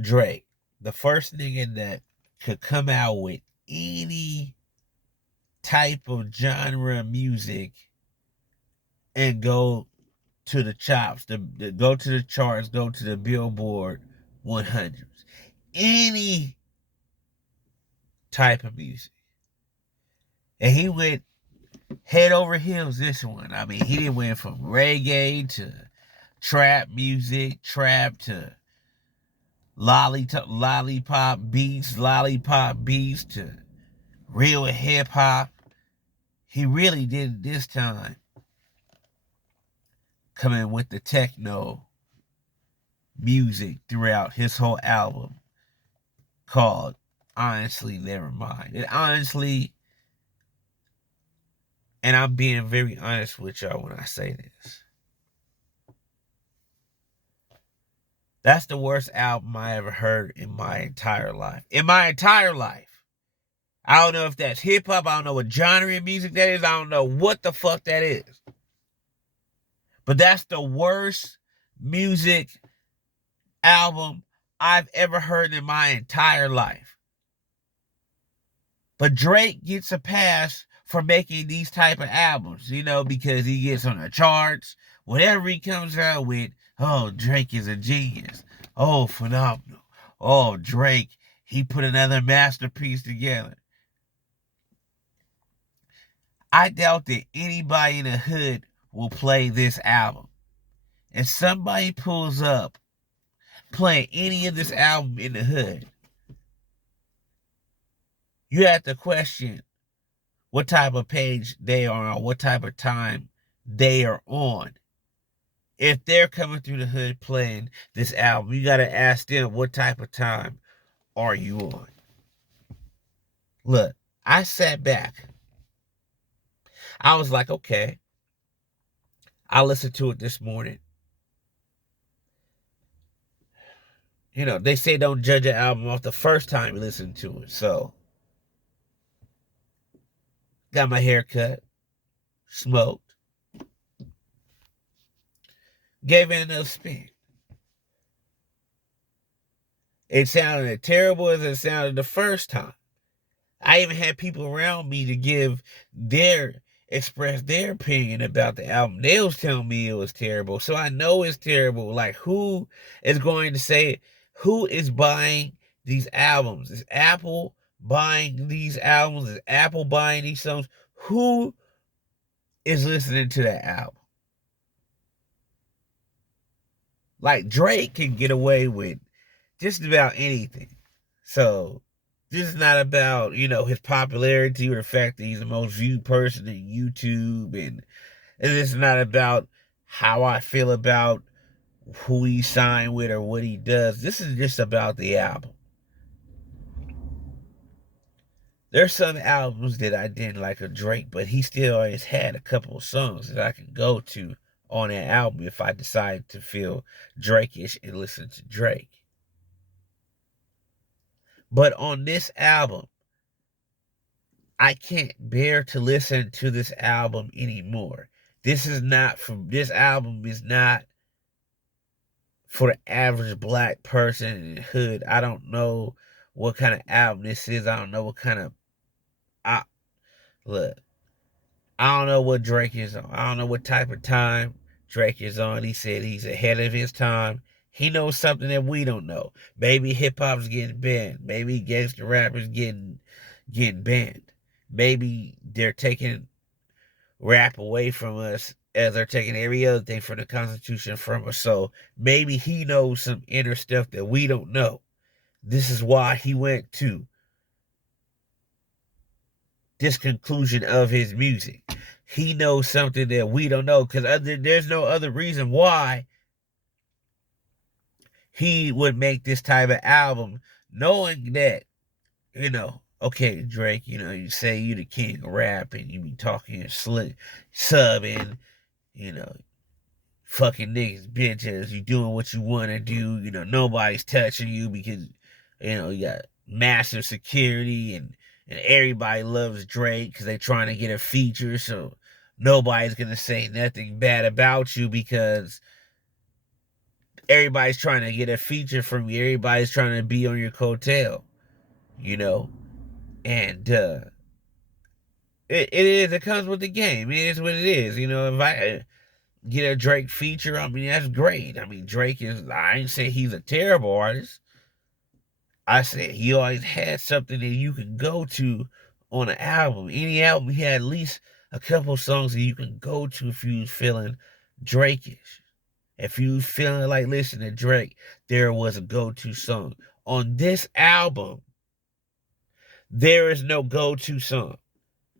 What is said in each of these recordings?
Drake, the first nigga that could come out with any type of genre of music and go to the chops, go to the charts, go to the Billboard 100s. Any type of music. And he went head over heels this one. I mean, he didn't went from reggae to trap music, trap to lollipop beats to real hip hop. He really did it this time, coming with the techno music throughout his whole album called Honestly Nevermind. And honestly, and I'm being very honest with y'all when I say this, that's the worst album I ever heard in my entire life. In my entire life. I don't know if that's hip hop. I don't know what genre of music that is. I don't know what the fuck that is. But that's the worst music album I've ever heard in my entire life. But Drake gets a pass for making these type of albums, because he gets on the charts. Whatever he comes out with, oh, Drake is a genius. Oh, phenomenal. Oh, Drake, he put another masterpiece together. I doubt that anybody in the hood will play this album. If somebody pulls up playing any of this album in the hood, you have to question what type of page they are on, what type of time they are on. If they're coming through the hood playing this album, you got to ask them, what type of time are you on? Look, I sat back. I was like, okay. I listened to it this morning. They say don't judge an album off the first time you listen to it. So, got my hair cut, smoked, gave it another spin. It sounded as terrible as it sounded the first time. I even had people around me to express their opinion about the album. They was telling me it was terrible. So I know it's terrible. Like, who is going to say, who is buying these albums? Is Apple buying these albums? Is Apple buying these songs? Who is listening to that album? Like, Drake can get away with just about anything. So this is not about, his popularity or the fact that he's the most viewed person in YouTube. And this is not about how I feel about who he signed with or what he does. This is just about the album. There's some albums that I didn't like of Drake, but he still always had a couple of songs that I can go to on that album if I decide to feel Drake-ish and listen to Drake. But on this album, I can't bear to listen to this album anymore. This album is not for the average black person in the hood. I don't know what kind of album this is. I don't know what kind of, look, I don't know what Drake is on. I don't know what type of time Drake is on. He said he's ahead of his time. He knows something that we don't know. Maybe hip-hop's getting banned. Maybe gangster rappers getting banned. Maybe they're taking rap away from us as they're taking every other thing from the Constitution from us. So maybe he knows some inner stuff that we don't know. This is why he went to this conclusion of his music. He knows something that we don't know, because there's no other reason why he would make this type of album, knowing that, okay, Drake, you say you the king of rap and you be talking slick, subbing, fucking niggas, bitches, you doing what you want to do, nobody's touching you because, you got massive security and everybody loves Drake because they're trying to get a feature, so nobody's going to say nothing bad about you because everybody's trying to get a feature from you. Everybody's trying to be on your coattail, you know. And it comes with the game. It is what it is, you know. If I get a Drake feature, I mean that's great. I mean Drake is. I ain't say he's a terrible artist. I said he always had something that you can go to on an album. Any album, he had at least a couple songs that you can go to if you was feeling Drake-ish. If you was feeling like listening to Drake, there was a go-to song. On this album, there is no go-to song.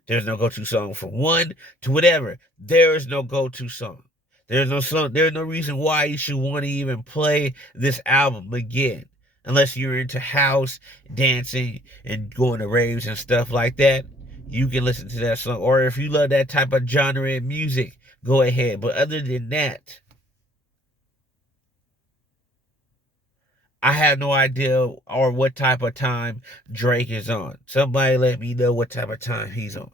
There's no go-to song from one to whatever. There is no go-to song. There's no song. There's no reason why you should want to even play this album again, unless you're into house, dancing, and going to raves and stuff like that. You can listen to that song, or if you love that type of genre of music, go ahead. But other than that, I have no idea or what type of time Drake is on. Somebody let me know what type of time he's on.